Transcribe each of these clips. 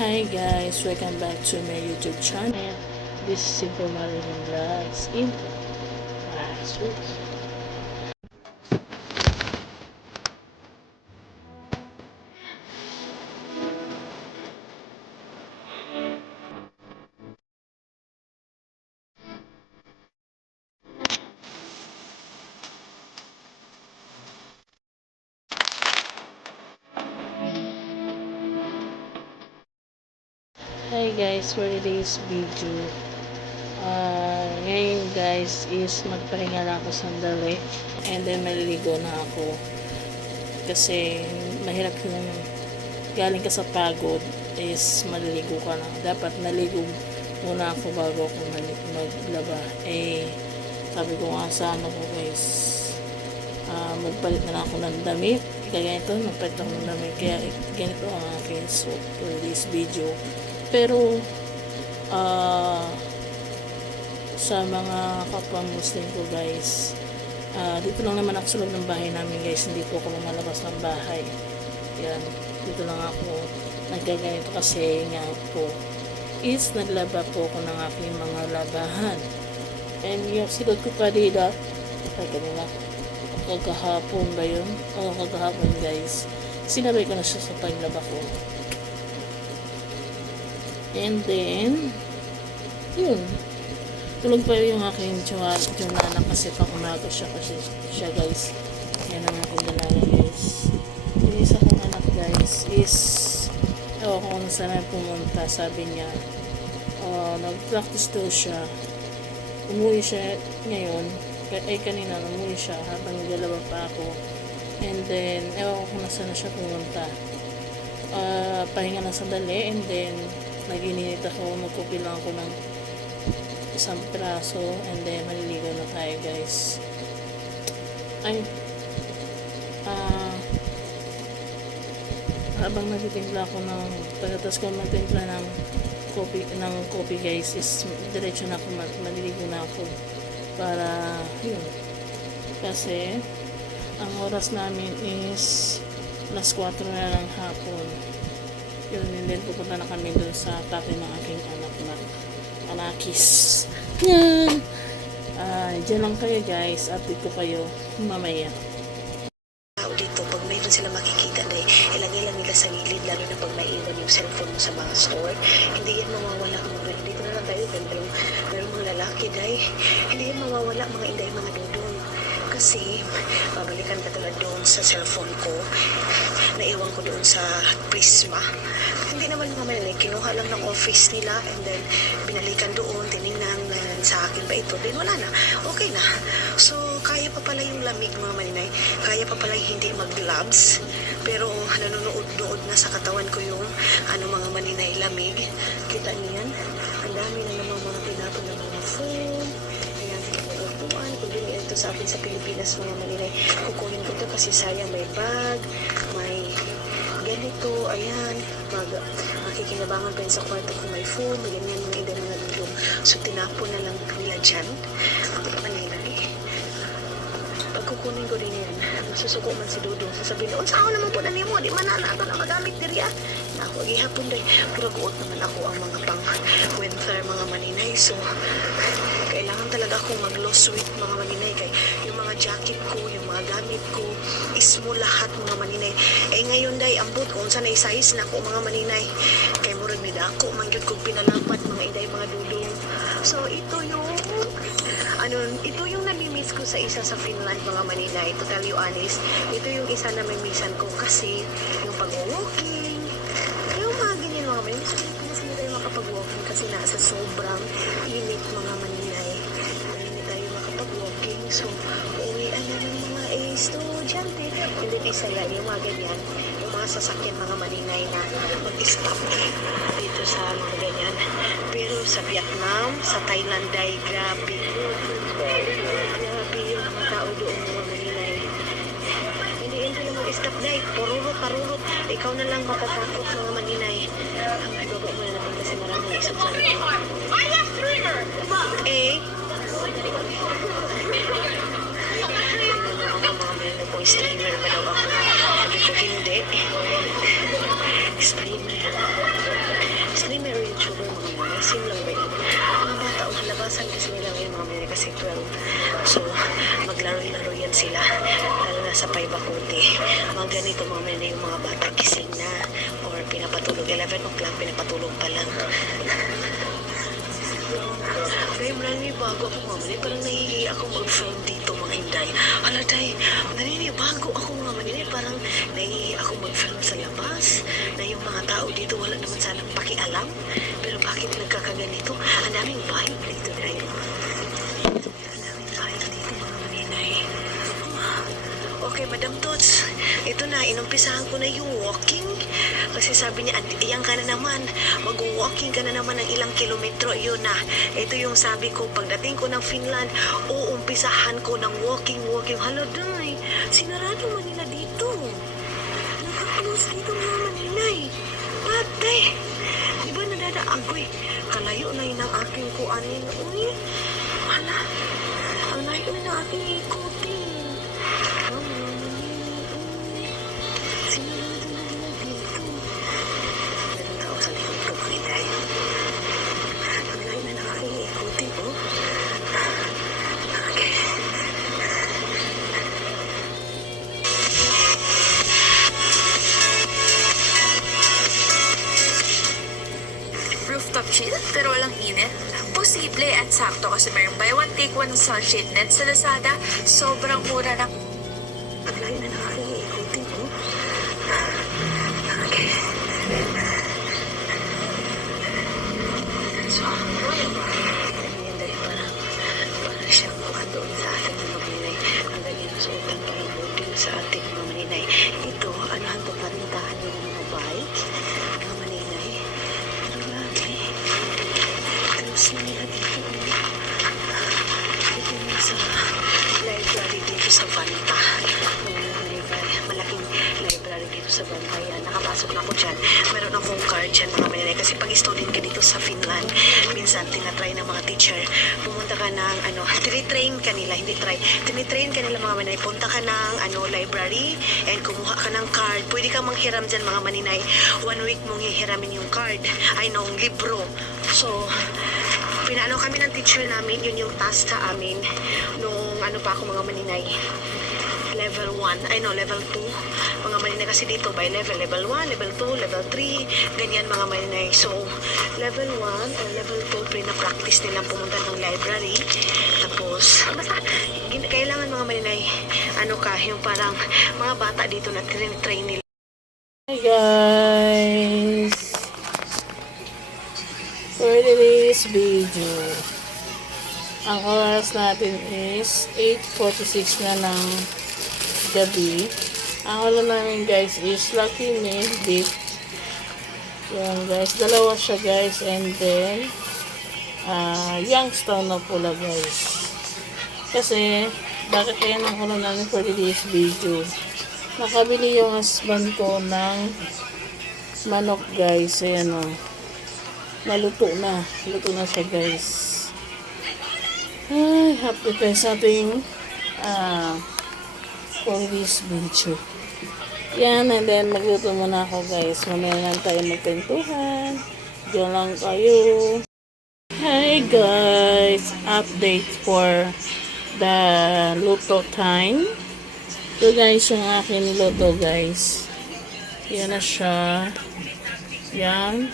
Hi guys, welcome back to my YouTube channel. This is Simple Marilyn Vlogs in Passos. Hi guys, for today's video, ngayon guys is magpahinga lang ako sandali and then maliligo na ako kasi mahirap yung galing ka sa pagod is maliligo ka na. Dapat naligo muna ako bago ako maglaba. Sabi ko nga sa ano ko guys, magpalit na lang ako ng damit. Ganito, magpalit ako ng damit. Kaya ganito ang aking suit for this video. Pero sa mga kapwa Muslim ko guys, dito lang naman ako sa loob ng bahay namin guys. Hindi po ako lumalabas ng bahay. Yan, dito lang ako nagkaganito kasi nga po is naglaba po ako ng aking mga labahan. And yung silod ko kanina, kagahapon ba yun? Kagahapon guys, sinabay ko na siya sa paglaba ko. And then yun, tulog pa yung aking Jonana kasi pang umaga siya guys. Yan ang aking dalaga guys. Yung isa kong anak guys is kung saan pumunta. Sabi niya nag-practice daw siya, umuwi siya ngayon, kanina umuwi siya habang naglalaba pa ako. And then ewan ko kung nasaan na siya pumunta. Pahinga na sandali and then naginit ako, magkupi lang ako ng isang piraso and then maliligo na tayo guys. Habang nagtitimpla ako ng pagkatas ko magtimpla ng coffee guys is diretso na ako, maliligo na ako para yun, kasi ang oras namin is alas 4 na ng hapon. Yun, and then pupunta na kami dun sa tatay ng aking anakis. Yan. Diyan lang kayo guys. Update ko kayo mamaya. Dito, pag mayroon sila makikita na ilagay lang nila sa gilid, lalo na pag naiwan yung cellphone mo sa mga store. Hindi yan mawawala mga, dito na lang tayo, mayroong mga lalaki dahil hindi yan mawawala mga inday, mga dudong. Kasi babalikan ka tulad doon sa cellphone ko, naiwan ko doon sa Prisma. Hindi naman naman kinuha lang ng office nila and then binalikan doon, tinignan sa akin ba ito, then wala na, okay na. So kaya pa pala yung lamig mga maninay, kaya pa pala hindi mag-gloves, pero nanonood na sa katawan ko yung mga maninay lamig. Kita niyan, ang dami na namang mga tinapon ng mga foam. Kung din ito sa akin sa Pilipinas mga maninay, kukunin ko ito kasi sayang, may bag, may ganito, ayan, makikinabangan pa yun sa kwarto kung may food, ganyan mga dudong. So tinapon na lang nila dyan. Ako maninay, pag kukunin ko din yan, masusuko man si Dudong, sasabihin, sa ako naman po na nimo, di man na ito na magamit diriya. Ako gihapon dahil pura guot naman ako ang mga pang winter mga maninay. So kailangan talaga akong mag-loss weight mga maninay, kay yung mga jacket ko, yung mga gamit ko is mo lahat mga maninay. Ngayon dahil ambot kung saan ay size na ko mga maninay, kay murag ni dako mangyod kong pinalapat mga inday mga dudong. So ito yung nami-miss ko sa isa sa Finland mga maninay, to tell you honest. Ito yung isa na may missan ko kasi yung pag-walking, yung mga ganyan mga maninay. Sa Pilipinas hindi tayo makapag-walking kasi nasa sobrang init mga maninay. Hindi tayo makapag-walking. So uuwian na ng mga estudyante. And then isa yan, yung mga ganyan, yung mga sasakyan mga maninay na mag-stop dito sa mga ganyan. Pero sa Vietnam, sa Thailand ay grabe yung mga tao doon mga maninay. Hindi yan sila mag-stop dahil parurot. Ikaw na lang matatakot mga maninay. Ang baba mo na natin kasi maraming isang sa rin. Mga maninay po, streamer ba daw ako? Sabi ko hindi. Streamer. kasi 12. So, maglaro-laro yan sila. Lalo na sa Paibacote. Mga ganito mga na yung mga bata gising na or pinapatulog. 11 o'clock, pinapatulog pa lang. Kaya marami bago ako mga manay. Parang nahihiya ako mag-film dito mga hinday. Hala day, bago ako mga manay. Parang nahihiya ako mag-film sa labas. Na yung mga tao dito wala naman sanang pakialam. Pero bakit nagkakaganito? Ang daming vibe dito dahil. Ang daming vibe dito mga manay. Okay, Madam Tots. Ito na, inumpisahan ko na yung walking. Kasi sabi niya, iyan ka na naman. Mag-walking ka na naman ng ilang kilometro. Yun na. Ito yung sabi ko, pagdating ko ng Finland, uumpisahan ko ng walking. Hala, day. Sinarado man nila dito. Naka-close dito mga Manilay. Patay. Di ba nadadaagoy? Kalayo na yun ang aking kuanin. Uy, hala. Ang layo na ng aking ikutin. Rooftop chill pero walang init? Posible at sakto kasi mayroong buy one take one sunshade net sa Lazada. Sobrang mura lang. Paglayo na nakakaikutin mo. Okay. So, ganyan dahil parang siyang kuha doon sa ating mga maninay. Ang ganyan suotan parang model sa ating mga maninay. Ito, anahan to parintahan nila ng mga bike. Mga maninay. Grabe. Close na nila dito. Ito yung sa library dito sa Vanta. Malaking library dito sa Vanta. Yan, nakapasok na ako dyan. Meron akong card dyan mga maninay. Kasi pag student ka dito sa Finland, minsan tinatry ng mga teacher, pumunta ka ng tinitrain kanila, tinitrain kanila mga maninay. Punta ka ng library and kumuha ka ng card. Pwede kang manghiram dyan mga maninay. 1 week mong hihiramin yung card. Libro. So, pinaano kami ng teacher namin, yun yung task sa amin nung pa ako mga maninay. Level 1, level 2. Mga maninay kasi dito by level 1, level 2, level 3, ganyan mga maninay. So, level 1 or level 2, pina-practice nilang pumunta ng library. Tapos, basta, kailangan mga maninay, yung parang mga bata dito na train nila. Hi guys! For today's video, ang oras natin is 8:46 na ng gabi. Ang ulam namin guys is Lucky Meal Dip. Yan guys, dalawa siya guys, and then Youngstown na pula guys. Kasi bakit kaya ng ulam namin for today's video? Nakabili yung husband ko ng manok guys. Ayan o. Naluto na. Luto na siya guys. Ay, happy tayo sa ating for this video. Yan, and then magluto muna ako guys. Muna lang tayo magtentuhan. Diyan lang kayo. Hi guys! Update for the luto time. Ito guys, yung akin niluto guys. Yan na siya. Yan.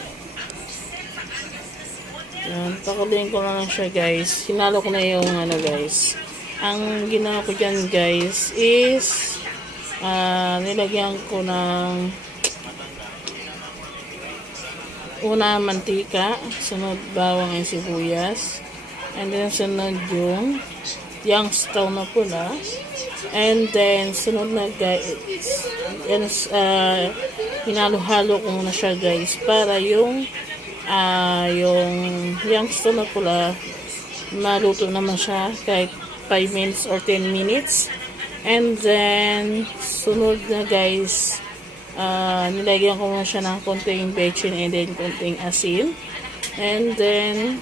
Yan. Pakuloyin ko lang siya guys. Hinalo ko na yung guys. Ang ginawa ko dyan guys is nilagyan ko ng una mantika, sunod bawang and sibuyas, and then sunod yung Youngstown na pula, and then sunod na guys yan, hinalo-halo ko muna siya guys para yung Youngstown na pula maluto naman siya kahit 5 minutes or 10 minutes. And then sunod na guys, nilagyan ko muna siya ng konting bechin and then konting asin, and then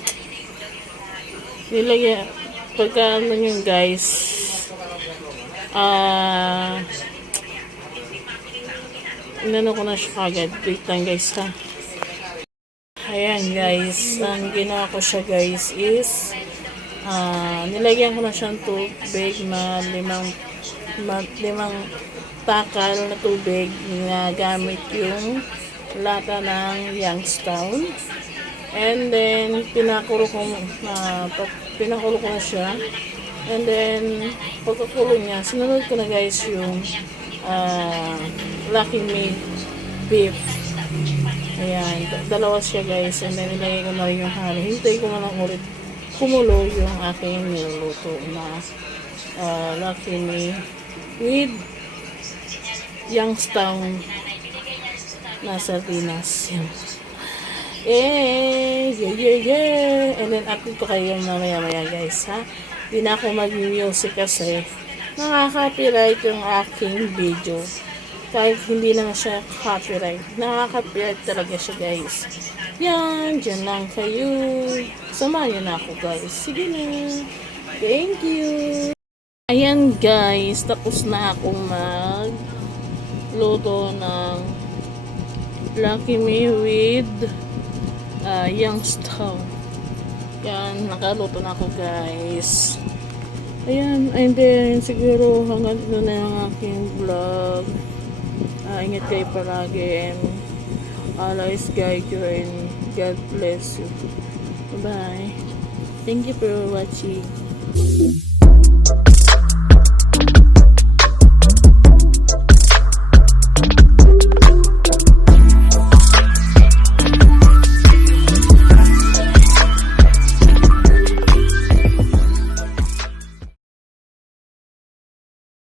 nilagyan pagka yun guys, inano ko na siya kagad. Wait lang guys ha. Ayan guys, ang ginawa ko siya guys is Nilagyan ko na siyang tubig na limang takal na tubig na gamit yung lata ng Youngstown. And then, pinakulo ko na siya. And then, pagkakulo niya, sinunod ko na guys yung Lucky Me beef. Ayan, dalawa siya guys. And then, nilagay ko na rin yung honey. Hintay ko na lang ulit kumulo yung aking niluluto na Lucky Me with Youngstown na sardinas. Yan. Yeah. And then, update ko kayo mamaya guys, ha? Di na ako mag-music kasi nakaka-copyright yung aking video. Kahit hindi naman siya copyright. Nakaka-copyright talaga siya guys. Yan, dyan lang kayo. Samahan niyo na ako guys. Sige na. Thank you. Ayan guys, tapos na akong magluto ng Lucky Me with Youngstown. Yan, nakaluto na ako guys. Ayan, and then siguro hanggang dito na yung aking vlog. Ingat kayo palagi and always guide you and God bless you. Bye. Thank you for watching.